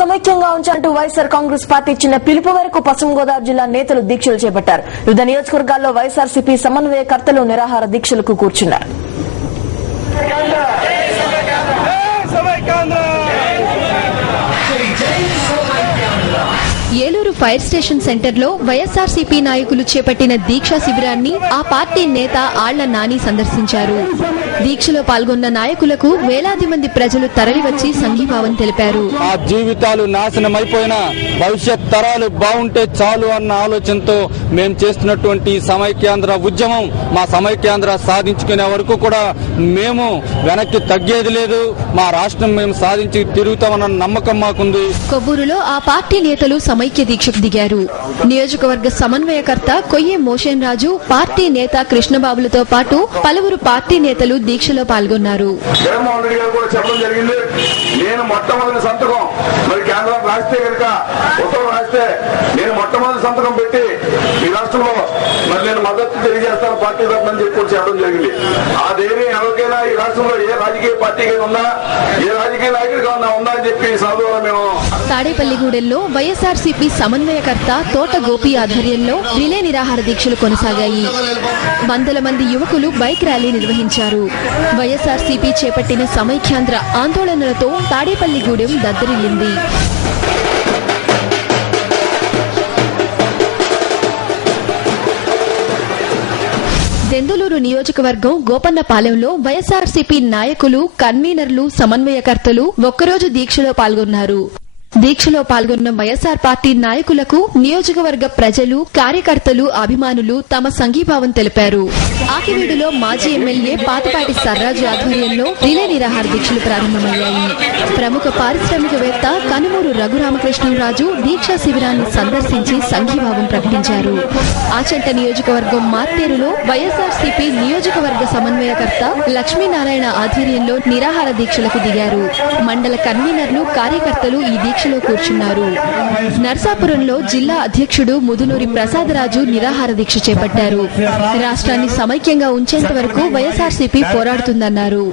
సమైక్యంగా ఉంచాలంటూ వైఎస్ఆర్ కాంగ్రెస్ పార్టీ ఇచ్చిన పిలుపు మేరకు పశ్చిమ గోదావరి జిల్లా నేతలు దీక్షలు చేపట్టారు. వివిధ నియోజకవర్గాల్లో వైఎస్ఆర్సీపీ సమన్వయకర్తలు నిరాహార దీక్షలకు కూర్చున్నారు. ఏలూరు ఫైర్ స్టేషన్ సెంటర్లో వైఎస్ఆర్సీపీ నాయకులు చేపట్టిన దీక్షా శిబిరాన్ని ఆ పార్టీ నేత ఆళ్ల నాని సందర్శించారు. దీక్షలో పాల్గొన్న నాయకులకు వేలాది మంది ప్రజలు తరలివచ్చి సంఘీభావం తెలిపారు. ఆ జీవితాలు నాశనమైపోయినా భవిష్యత్ తరాలు బాగుంటే చాలు అన్న ఆలోచనతో మేము చేస్తున్నటువంటి సమైక్యాంధ్ర ఉద్యమం, మా సమైక్యాంధ్ర సాధించుకునే వరకు కూడా మేము వెనక్కి తగ్గేది లేదు. మా రాష్ట్రం మేము సాధించి తిరుగుతామన్న నమ్మకం మాకుంది. కొవ్వూరులో ఆ పార్టీ నేతలు సమైక్య దీక్షకు దిగారు. నియోజకవర్గ సమన్వయకర్త కొయ్యే మోషన్ రాజు, పార్టీ నేత కృష్ణబాబులతో పాటు పలువురు పార్టీ నేతలు దీక్షలో పాల్గొన్నారు. జగన్మోహన్ రెడ్డి గారు కూడా చెప్పడం జరిగింది, నేను మొట్టమొదటి సంతకం మరి కేంద్రం రాస్తే కనుక ఉత్తరం రాస్తే నేను మొట్టమొదటి సంతకం పెట్టి ఈ రాష్ట్రంలో మరి నేను మద్దతు తెలియజేస్తాను పార్టీ తరఫున చెప్పి చెప్పడం జరిగింది. ఆ ధైర్యం ఎవరికైనా ఈ రాష్ట్రంలో ఏ రాజకీయ పార్టీకి ఉందా, ఏ రాజకీయ నాయకుడిగా ఉందా అని చెప్పి సాధువులు మేము తాడేపల్లిగూడెంలో వైఎస్ఆర్సీపీ సమన్వయకర్త తోట గోపి ఆధ్వర్యంలో రిలే నిరాహార దీక్షలు కొనసాగాయి. వందల మంది యువకులు బైక్ ర్యాలీ నిర్వహించారు. వైఎస్ఆర్సీపీ చేపట్టిన సమైక్యాంధ్ర ఆందోళనలతో తాడేపల్లిగూడెం దద్దరిల్లింది. దెందులూరు నియోజకవర్గం గోపన్నపాలెంలో వైఎస్ఆర్సీపీ నాయకులు, కన్వీనర్లు, సమన్వయకర్తలు ఒక్కరోజు దీక్షలో పాల్గొన్నారు. దీక్షలో పాల్గొన్న వైఎస్ఆర్ పార్టీ నాయకులకు నియోజకవర్గ ప్రజలు, కార్యకర్తలు, అభిమానులు తమ సంఘీభావం తెలిపారు. ఆకివీడులో మాజీ ఎమ్మెల్యే పాతపాటి సర్రాజు ఆధ్వర్యంలో రిలే నిరాహార దీక్షలు ప్రారంభమయ్యాయి. ప్రముఖ పారిశ్రామికవేత్త కనుమూరు రఘురామకృష్ణరాజు దీక్షా శిబిరాన్ని సందర్శించి సంఘీభావం ప్రకటించారు. ఆచంట నియోజకవర్గం మార్టేరులో వైఎస్ఆర్సీపీ నియోజకవర్గ సమన్వయకర్త లక్ష్మీనారాయణ ఆధ్వర్యంలో నిరాహార దీక్షలకు దిగారు. మండల కన్వీనర్లు, కార్యకర్తలు ఈ దీక్షలో కూర్చున్నారు. నర్సాపురంలో జిల్లా అధ్యక్షుడు ముదునూరి ప్రసాదరాజు నిరాహార దీక్ష చేపట్టారు. రాష్ట్రాన్ని సమైక్యంగా ఉంచేంత వరకు వైఎస్ఆర్సీపీ పోరాడుతుందన్నారు.